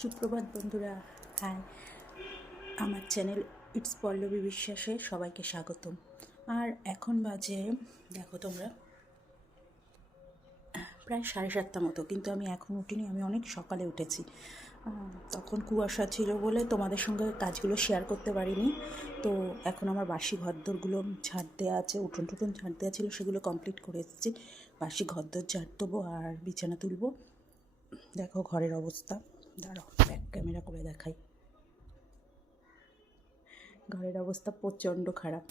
সুপ্রভাত বন্ধুরা, হাই। আমার চ্যানেল ইটস পল্লবী বিশ্বাসে সবাইকে স্বাগতম। আর এখন বাজে দেখো তোমরা প্রায় 7:30 মতো, কিন্তু আমি এখন উঠিনি, আমি অনেক সকালে উঠেছি। তখন কুয়াশা ছিল বলে তোমাদের সঙ্গে কাজগুলো শেয়ার করতে পারিনি। তো এখন আমার বাসি ঘরদোরগুলো ঝাড় দেওয়া আছে, উঠোন টুটন ঝাড় দেওয়া ছিল, সেগুলো কমপ্লিট করে এসেছি। বাসি ঘরদোর ঝাড় দেবো আর বিছানা তুলবো। দেখো ঘরের অবস্থা, দাঁড়াও ব্যাক ক্যামেরা করে দেখাই। ঘরের অবস্থা প্রচণ্ড খারাপ।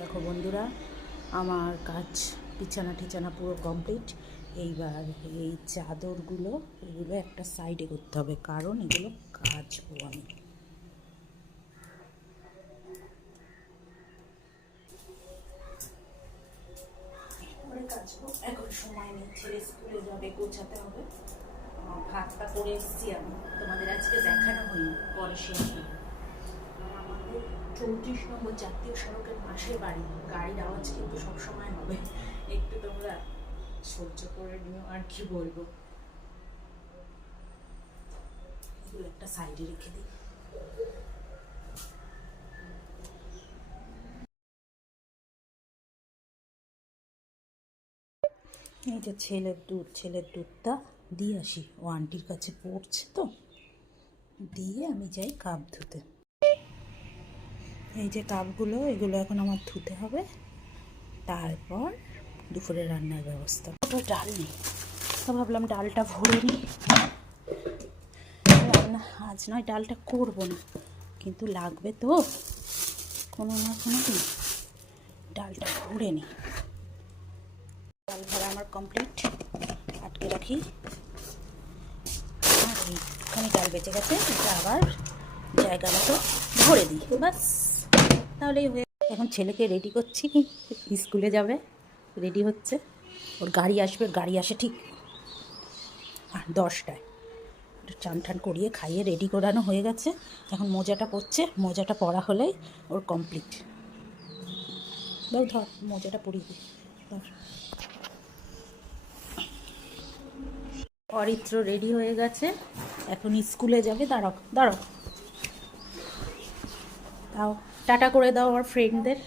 দেখো বন্ধুরা, আমার কাজ বিছানা টিছানা পুরো কমপ্লিট। এইবার এই চাদরগুলো এগুলো একটা সাইডে করতে হবে, কারণ এগুলো কাচবো আমি। কাচবো, এখন সময় নেই, ছেলে স্কুলে যাবে, গোছাতে হবে। ভাতটা করে এসেছি আমি, তোমাদের আজকে দেখানো হয়নি, পরে শেষ হবে। 34 নম্বর জাতীয় সড়কের পাশে বাড়ি, গাড়ির আওয়াজ কিন্তু সবসময় হবে, একটু তোমরা সহ্য করে নিও। আর কি বলবো, এগুলো একটা সাইডে রেখে দিই। এই যে ছেলের দুধটা দিয়ে আসি, ও আন্টির কাছে পড়ছে, তো দিয়ে আমি যাই কাপ ধুতে। এই যে কাপগুলো, এগুলো এখন আমার ধুতে হবে, তারপর দুপুরে রান্নার ব্যবস্থা। ডাল নেই, তো ভাবলাম ডালটা ভরে নিই, রান্না আজ নয় ডালটা করবো না, কিন্তু লাগবে তো কোনো না কোনো দিন, ডালটা ভরে নিই। ডাল ভরা আমার কমপ্লিট, আটকে রাখি। আর এইখানে ডাল বেঁচে গেছে, এটা আবার জায়গা মতো ভরে দিই, বাস তাহলেই হয়ে। এখন ছেলেকে রেডি করছি, স্কুলে যাবে, রেডি হচ্ছে। ওর গাড়ি আসবে, গাড়ি আসে ঠিক 10টায়। চান টান করিয়ে খাইয়ে রেডি করানো হয়ে গেছে। এখন মোজাটা পরছে, মোজাটা পরা হলেই ওর কমপ্লিট। ধর ধর মোজাটা পরিয়ে দিই, ধর। অরিত্র রেডি হয়ে গেছে, এখন স্কুলে যাবে। দাঁড়াও দাঁড়াও, দাও টাটা করে দাও আমার ফ্রেন্ডদের।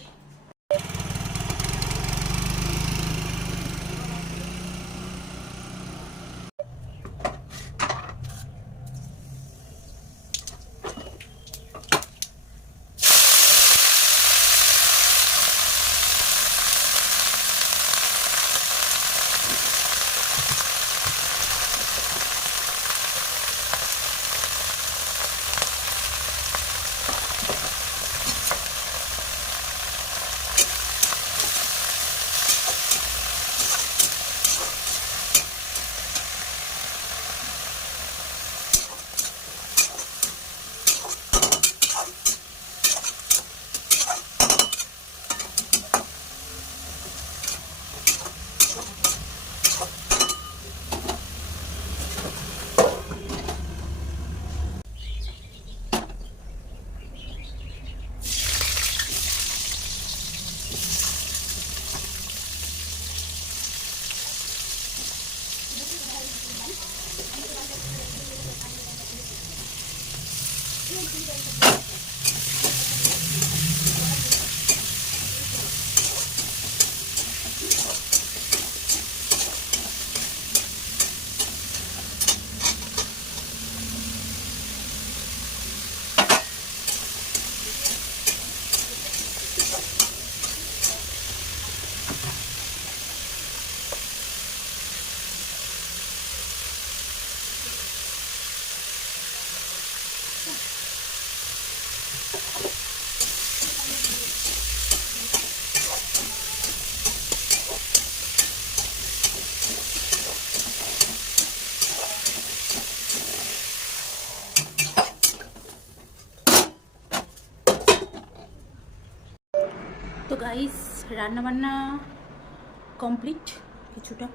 তো গাইস, রান্নাবান্না কমপ্লিট, কিছুটা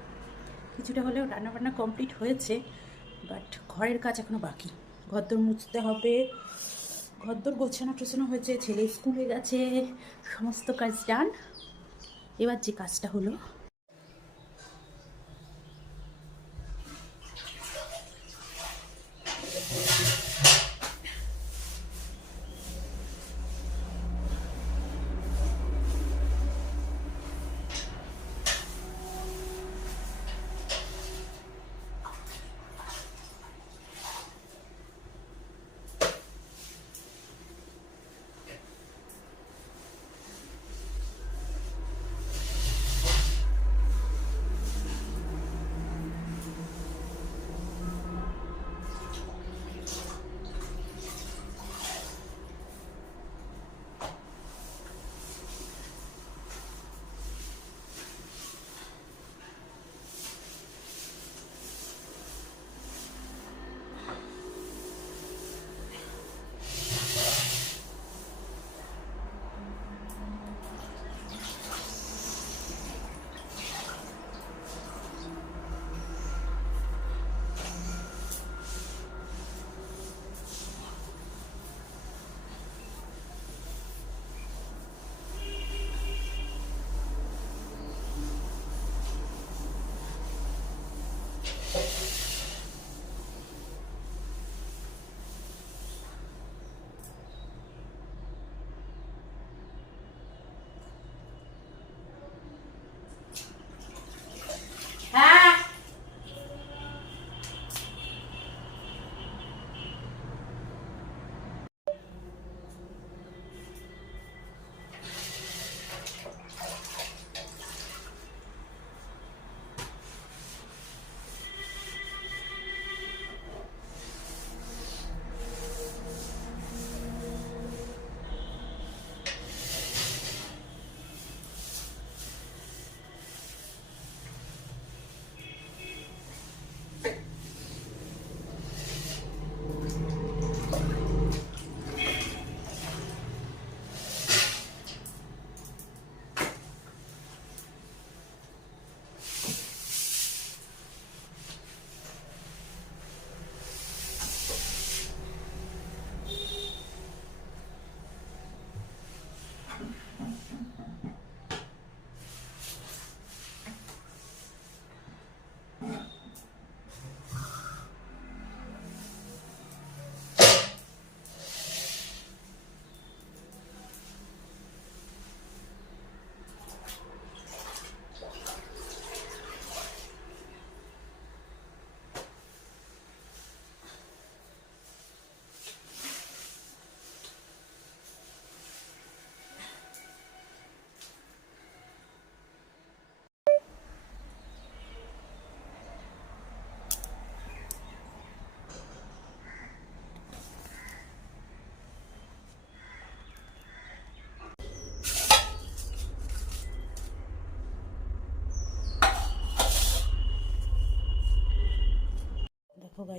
কিছুটা হলেও রান্নাবান্না কমপ্লিট হয়েছে, বাট ঘরের কাজ এখনও বাকি। ঘরদোর মুছতে হবে, ঘরদোর গোছানো টোছানো হয়েছে, ছেলে স্কুলে গেছে, সমস্ত কাজ ডান। এবার যে কাজটা হলো,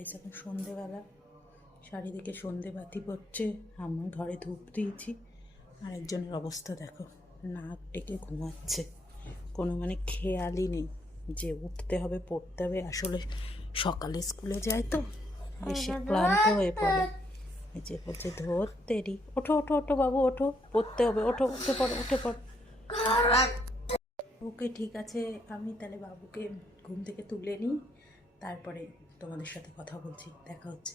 গাইস এখন সন্ধেবেলা, চারিদিকে সন্ধে বাতি পড়ছে, আমি ঘরে ধূপ দিয়েছি। আর একজনের অবস্থা দেখো, নাক ডেকে ঘুমাচ্ছে, কোনো মানে খেয়ালই নেই যে উঠতে হবে, পড়তে হবে। আসলে সকালে স্কুলে যায় তো, এসে ক্লান্ত হয়ে পড়ে। এই যে বলছে ধরতেরি, ওঠো ওঠো ওঠো বাবু ওঠো, পড়তে হবে, ওঠো, উঠে পড়ো উঠে পড়ো। ওকে ঠিক আছে, আমি তাহলে বাবুকে ঘুম থেকে তুলে নিই, তারপরে তোমাদের সাথে কথা বলছি, দেখা হচ্ছে।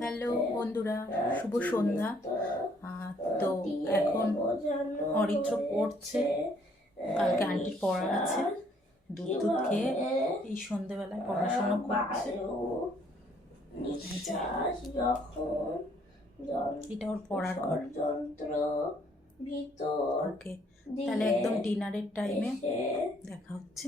হ্যালো বন্ধুরা, শুভ সন্ধ্যা। তো এখন অরিত্র পড়ছে, কালকে আন্টির পড়া আছে, দুধ দুধ খেয়ে এই সন্ধেবেলায় পড়াশোনা করছে। এটা ওর পড়ার ঘর। ওকে, তাহলে একদম ডিনারের টাইমে দেখা হচ্ছে।